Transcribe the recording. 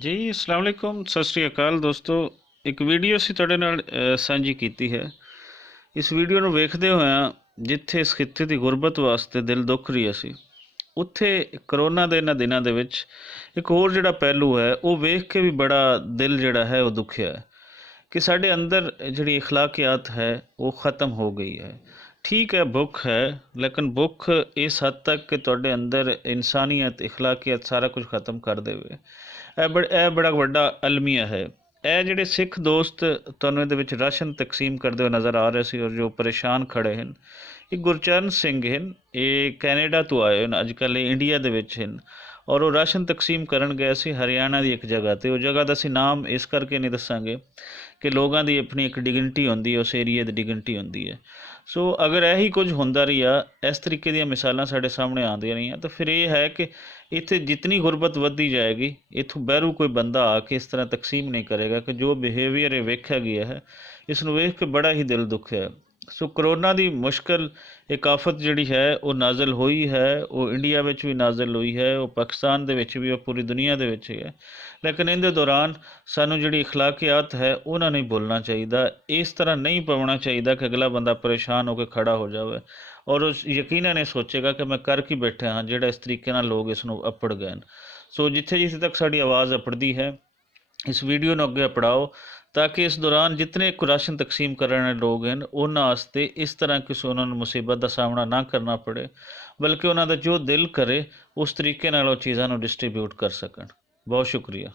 जी अस्सलाम वालेकुम सत श्री अकाल दोस्तों। एक ਵੀਡੀਓ ਅਸੀਂ ਤੁਹਾਡੇ ਨਾਲ ਸਾਂਝੀ ਕੀਤੀ ਹੈ। ਇਸ ਵੀਡੀਓ ਨੂੰ ਵੇਖਦੇ ਹੋਇਆਂ ਜਿੱਥੇ ਇਸ ਖਿੱਤੇ ਦੀ ਗੁਰਬਤ ਵਾਸਤੇ ਦਿਲ ਦੁੱਖ ਰਿਹਾ ਸੀ, ਉੱਥੇ ਕਰੋਨਾ ਦੇ ਇਹਨਾਂ ਦਿਨਾਂ ਦੇ ਵਿੱਚ ਇੱਕ ਹੋਰ ਜਿਹੜਾ ਪਹਿਲੂ ਹੈ ਉਹ ਵੇਖ ਕੇ ਵੀ ਬੜਾ ਦਿਲ ਜਿਹੜਾ ਹੈ ਉਹ ਦੁਖਿਆ ਹੈ ਕਿ ਸਾਡੇ ਅੰਦਰ ਜਿਹੜੀ ਅਖਲਾਕਿਆਤ ਹੈ ਉਹ ख़त्म हो गई है। ठीक है भुख है, लेकिन भुख इस हद तक कि तुहाडे अंदर इंसानियत अखलाकियत सारा कुछ ख़त्म कर देवे। ਇਹ ਬੜਾ ਵੱਡਾ ਅਲਮੀਆ ਹੈ। ਇਹ ਜਿਹੜੇ ਸਿੱਖ ਦੋਸਤ ਤੁਹਾਨੂੰ ਇਹਦੇ ਵਿੱਚ ਰਾਸ਼ਨ ਤਕਸੀਮ ਕਰਦੇ ਹੋਏ ਨਜ਼ਰ ਆ ਰਹੇ ਸੀ ਔਰ ਜੋ ਪਰੇਸ਼ਾਨ ਖੜੇ ਹਨ, ਇਹ ਗੁਰਚਰਨ ਸਿੰਘ ਹਨ। ਇਹ ਕੈਨੇਡਾ ਤੋਂ ਆਏ ਹਨ, ਅੱਜ ਕੱਲ੍ਹ ਇਹ ਇੰਡੀਆ ਦੇ ਵਿੱਚ ਹਨ ਔਰ ਉਹ ਰਾਸ਼ਨ ਤਕਸੀਮ ਕਰਨ ਗਏ ਸੀ ਹਰਿਆਣਾ ਦੀ ਇੱਕ ਜਗ੍ਹਾ 'ਤੇ। ਉਹ ਜਗ੍ਹਾ ਦਾ ਅਸੀਂ ਨਾਮ ਇਸ ਕਰਕੇ ਨਹੀਂ ਦੱਸਾਂਗੇ ਕਿ ਲੋਕਾਂ ਦੀ ਆਪਣੀ ਇੱਕ ਡਿਗਨਿਟੀ ਹੁੰਦੀ ਹੈ, ਉਸ ਏਰੀਏ ਦੀ ਡਿਗਨਿਟੀ ਹੁੰਦੀ ਹੈ। ਸੋ ਅਗਰ ਇਹੀ ਕੁਝ ਹੁੰਦਾ ਰਿਹਾ, ਇਸ ਤਰੀਕੇ ਦੀਆਂ ਮਿਸਾਲਾਂ ਸਾਡੇ ਸਾਹਮਣੇ ਆਉਂਦੀਆਂ ਰਹੀਆਂ, ਤਾਂ ਫਿਰ ਇਹ ਹੈ ਕਿ ਇੱਥੇ ਜਿਤਨੀ ਗੁਰਬਤ ਵੱਧਦੀ ਜਾਏਗੀ, ਇੱਥੋਂ ਬਾਹਰੋਂ ਕੋਈ ਬੰਦਾ ਆ ਕੇ ਇਸ ਤਰ੍ਹਾਂ ਤਕਸੀਮ ਨਹੀਂ ਕਰੇਗਾ ਕਿ ਜੋ ਬਿਹੇਵੀਅਰ ਇਹ ਵੇਖਿਆ ਗਿਆ ਹੈ, ਇਸ ਨੂੰ ਵੇਖ ਕੇ ਬੜਾ ਹੀ ਦਿਲ ਦੁਖਿਆ। ਸੋ ਕਰੋਨਾ ਦੀ ਮੁਸ਼ਕਿਲ ਇੱਕ ਆਫਤ ਜਿਹੜੀ ਹੈ ਉਹ ਨਾਜ਼ਲ ਹੋਈ ਹੈ, ਉਹ ਇੰਡੀਆ ਵਿੱਚ ਵੀ ਨਾਜ਼ਲ ਹੋਈ ਹੈ, ਉਹ ਪਾਕਿਸਤਾਨ ਦੇ ਵਿੱਚ ਵੀ, ਉਹ ਪੂਰੀ ਦੁਨੀਆ ਦੇ ਵਿੱਚ ਹੈ। ਲੇਕਿਨ ਇਹਦੇ ਦੌਰਾਨ ਸਾਨੂੰ ਜਿਹੜੀ ਅਖਲਾਕਿਆਤ ਹੈ ਉਹਨਾਂ ਨਹੀਂ ਭੁੱਲਣਾ ਚਾਹੀਦਾ। ਇਸ ਤਰ੍ਹਾਂ ਨਹੀਂ ਪਾਉਣਾ ਚਾਹੀਦਾ ਕਿ ਅਗਲਾ ਬੰਦਾ ਪਰੇਸ਼ਾਨ ਹੋ ਕੇ ਖੜਾ ਹੋ ਜਾਵੇ ਔਰ ਉਸ ਯਕੀਨਨ ਇਹ ਸੋਚੇਗਾ ਕਿ ਮੈਂ ਕਰ ਕੀ ਬੈਠਾ ਹਾਂ, ਜਿਹੜਾ ਇਸ ਤਰੀਕੇ ਨਾਲ ਲੋਕ ਇਸ ਨੂੰ ਅਪੜ ਗਏ। ਸੋ ਜਿੱਥੇ ਤੱਕ ਸਾਡੀ ਆਵਾਜ਼ ਅਪੜਦੀ ਹੈ, ਇਸ ਵੀਡੀਓ ਨੂੰ ਅੱਗੇ ਅਪੜਾਓ ਤਾਂ ਕਿ ਇਸ ਦੌਰਾਨ ਜਿਤਨੇ ਰਾਸ਼ਨ ਤਕਸੀਮ ਕਰਨ ਵਾਲੇ ਲੋਕ ਹਨ ਉਹਨਾਂ ਵਾਸਤੇ ਇਸ ਤਰ੍ਹਾਂ ਕਿਸੇ ਉਹਨਾਂ ਨੂੰ ਮੁਸੀਬਤ ਦਾ ਸਾਹਮਣਾ ਨਾ ਕਰਨਾ ਪੜੇ, ਬਲਕਿ ਉਹਨਾਂ ਦਾ ਜੋ ਦਿਲ ਕਰੇ ਉਸ ਤਰੀਕੇ ਨਾਲ ਉਹ ਚੀਜ਼ਾਂ ਨੂੰ ਡਿਸਟ੍ਰੀਬਿਊਟ ਕਰ ਸਕਣ। ਬਹੁਤ ਸ਼ੁਕਰੀਆ।